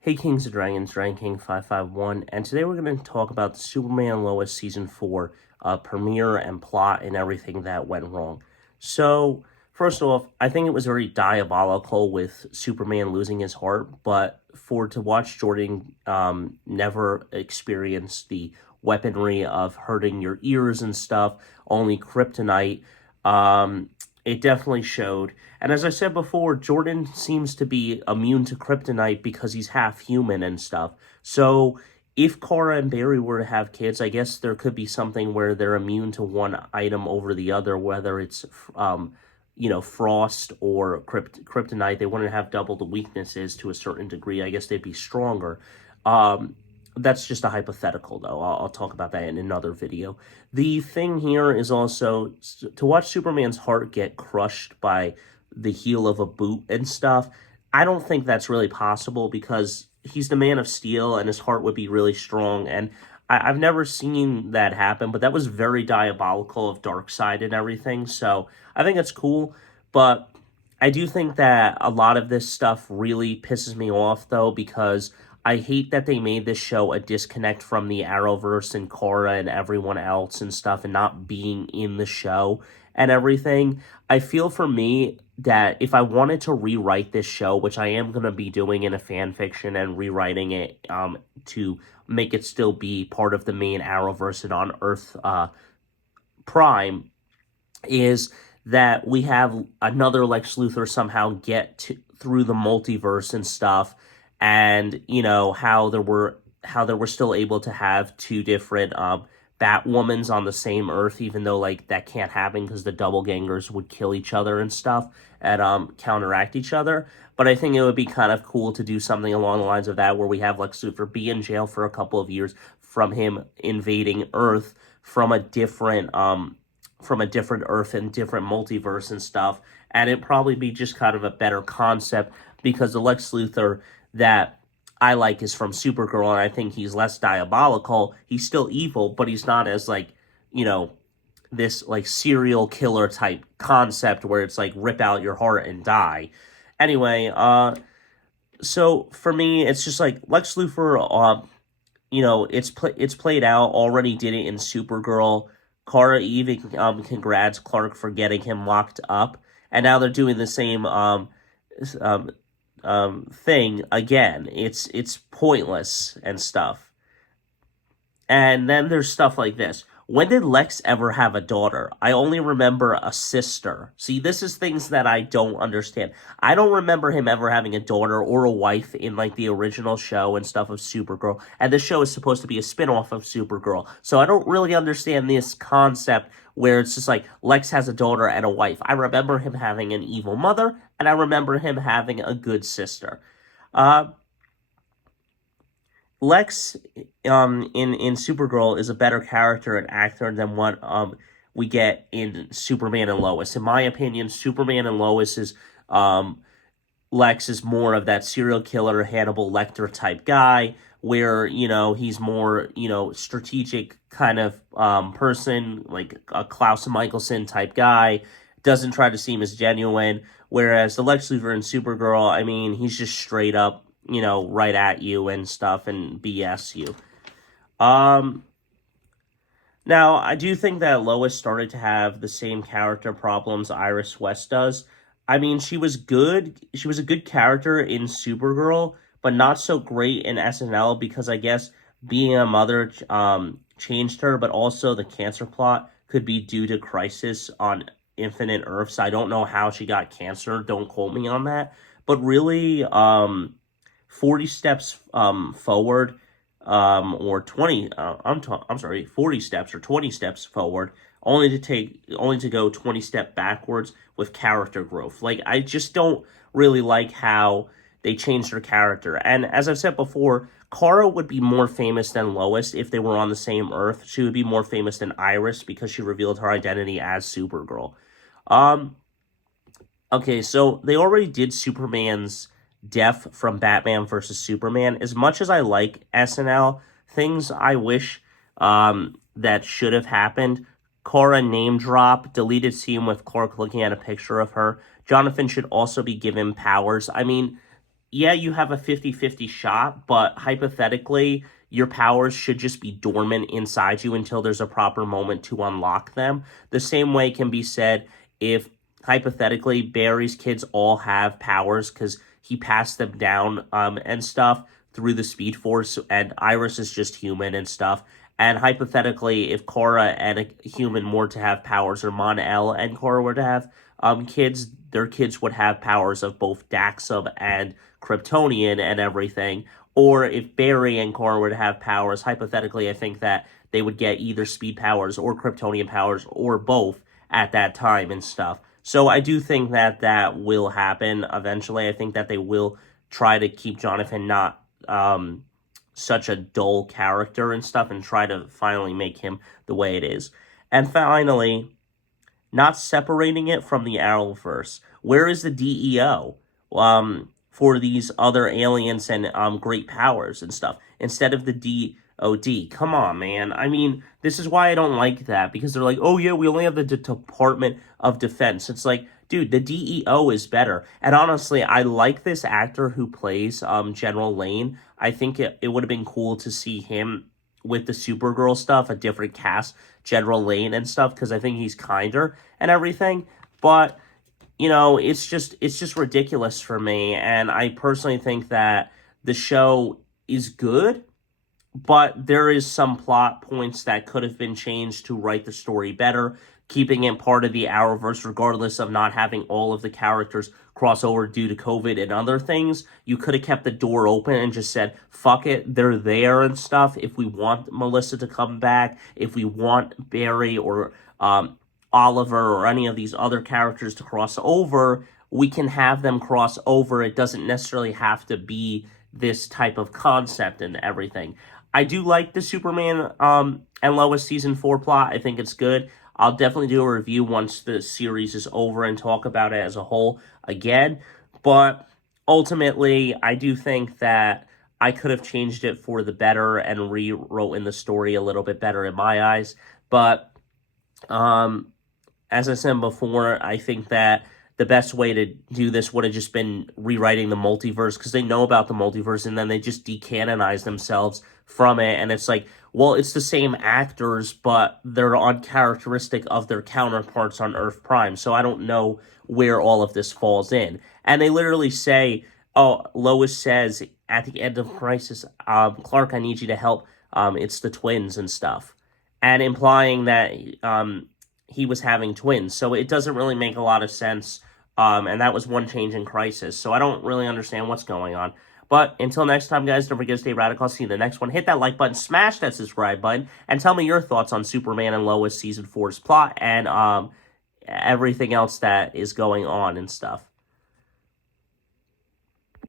Hey Kings and Dragons, Dragon King 551, and today we're going to talk about the Superman Lois Season 4 premiere and plot and everything that went wrong. So, first off, I think it was very diabolical with Superman losing his heart, but to watch Jordan never experience the weaponry of hurting your ears and stuff, only kryptonite, it definitely showed. And as I said before, Jordan seems to be immune to kryptonite because he's half human and stuff. So if Kara and Barry were to have kids, I guess there could be something where they're immune to one item over the other, whether it's frost or kryptonite. They wouldn't have double the weaknesses to a certain degree. I guess they'd be stronger. That's just a hypothetical, though. I'll talk about that in another video. The thing here is also to watch Superman's heart get crushed by the heel of a boot and stuff. I don't think that's really possible because he's the Man of Steel and his heart would be really strong. And I've never seen that happen, but that was very diabolical of Darkseid and everything. So I think it's cool, but I do think that a lot of this stuff really pisses me off, though, because I hate that they made this show a disconnect from the Arrowverse and Kara and everyone else and stuff and not being in the show and everything. I feel for me that if I wanted to rewrite this show, which I am going to be doing in a fan fiction and rewriting it to make it still be part of the main Arrowverse and on Earth Prime, is that we have another Lex Luthor somehow through the multiverse and stuff, and how there were still able to have two different Batwomans on the same Earth, even though like that can't happen because the doppelgangers would kill each other and stuff and counteract each other. But I think it would be kind of cool to do something along the lines of that, where we have Lex Luthor be in jail for a couple of years from him invading Earth from a different Earth and different multiverse and stuff, and it'd probably be just kind of a better concept because the Lex Luthor that I like is from Supergirl, and I think he's less diabolical. He's still evil, but he's not as this like serial killer type concept where it's like rip out your heart and die. Anyway, so for me, it's just like Lex Luthor. It's played out. Already did it in Supergirl. Kara even congrats Clark for getting him locked up, and now they're doing the same thing again. It's pointless and stuff. And then there's stuff like this. When did Lex ever have a daughter? I only remember a sister. See, this is things that I don't understand. I don't remember him ever having a daughter or a wife in like the original show and stuff of Supergirl. And this show is supposed to be a spin-off of Supergirl. So I don't really understand this concept where it's just like Lex has a daughter and a wife. I remember him having an evil mother, and I remember him having a good sister. Lex in Supergirl is a better character and actor than what we get in Superman and Lois. In my opinion, Superman and Lois is Lex is more of that serial killer Hannibal Lecter type guy where, he's more, strategic kind of person, like a Klaus Michelson type guy, doesn't try to seem as genuine. Whereas the Lex Luthor in Supergirl, I mean, he's just straight up, right at you and stuff and BS you. Now, I do think that Lois started to have the same character problems Iris West does. I mean, she was good. She was a good character in Supergirl, but not so great in SNL because I guess being a mother changed her, but also the cancer plot could be due to Crisis on Infinite Earths. I don't know how she got cancer. Don't quote me on that. But really, 40 steps forward, or 20, I'm sorry, 40 steps or 20 steps forward, only to go 20 step backwards with character growth. Like, I just don't really like how they changed her character. And as I've said before, Kara would be more famous than Lois if they were on the same Earth. She would be more famous than Iris because she revealed her identity as Supergirl. Okay, so they already did Superman's death from Batman versus Superman. As much as I like SNL, things I wish that should have happened. Kara name drop, deleted scene with Clark looking at a picture of her. Jonathan should also be given powers. I mean, yeah, you have a 50-50 shot, but hypothetically, your powers should just be dormant inside you until there's a proper moment to unlock them. The same way can be said if hypothetically Barry's kids all have powers because he passed them down and stuff through the Speed Force, and Iris is just human and stuff. And hypothetically, if Cora and a human were to have powers, or Mon-El and Cora were to have kids, their kids would have powers of both Daxam and Kryptonian and everything. Or if Barry and Cora were to have powers, hypothetically, I think that they would get either speed powers or Kryptonian powers or both at that time and stuff. So I do think that that will happen eventually. I think that they will try to keep Jonathan not such a dull character and stuff and try to finally make him the way it is. And finally, not separating it from the Arrowverse. Where is the DEO for these other aliens and great powers and stuff instead of the DOD? Come on, man. I mean, this is why I don't like that, because they're like, oh yeah, we only have the Department of Defense. It's like, dude, the DEO is better. And honestly, I like this actor who plays General Lane. I think it would have been cool to see him with the Supergirl stuff, a different cast, General Lane and stuff, because I think he's kinder and everything. But you know, it's just ridiculous for me, and I personally think that the show is good, but there is some plot points that could have been changed to write the story better, keeping it part of the Arrowverse regardless of not having all of the characters cross over due to COVID and other things. You could have kept the door open and just said, fuck it, they're there and stuff. If we want Melissa to come back, if we want Barry or Oliver or any of these other characters to cross over, we can have them cross over. It doesn't necessarily have to be this type of concept and everything. I do like the Superman and Lois season 4 plot. I think it's good. I'll definitely do a review once the series is over and talk about it as a whole again. But ultimately, I do think that I could have changed it for the better and rewrote in the story a little bit better in my eyes. But as I said before, I think that the best way to do this would have just been rewriting the multiverse, because they know about the multiverse and then they just decanonize themselves from it. And it's like, well, it's the same actors, but they're uncharacteristic of their counterparts on Earth Prime. So I don't know where all of this falls in. And they literally say, oh, Lois says at the end of Crisis, Clark, I need you to help. It's the twins and stuff. And implying that he was having twins. So it doesn't really make a lot of sense. And that was one change in Crisis. So I don't really understand what's going on. But until next time, guys, don't forget to stay radical. I'll see you in the next one. Hit that like button, smash that subscribe button, and tell me your thoughts on Superman and Lois Season 4's plot and everything else that is going on and stuff.